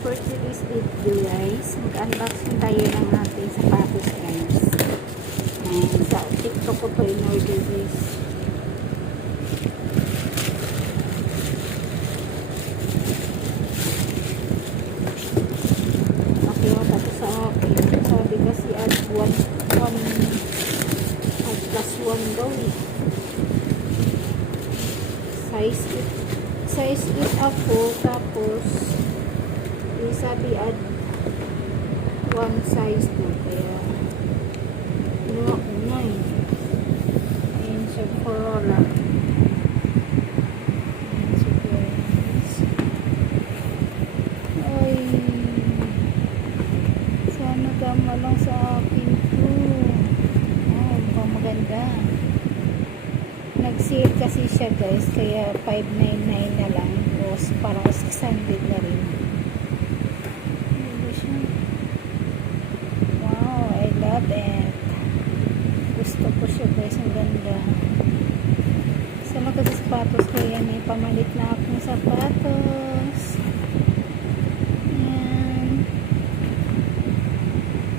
For today's video guys, mag-unboxing tayo ng ating sapatos guys. And sa TikTok ko to in-order guys. Nakiwa pa sa akin. Sabi kasi add 1+1 daw eh. Size 8 ako, tapos sabi add 1 size to, kaya kinuha ko na eh. Ayan siya, Corolla. Ayan siya guys. Ay, sana tama lang sa akin to. Oh, mukhang maganda. Nag-sale kasi siya guys, kaya 599 na lang, tapos parang 600 na rin. And gusto ko siya guys, ang ganda. Sa mga sapatos ko yan, may pamalit na akong sapatos.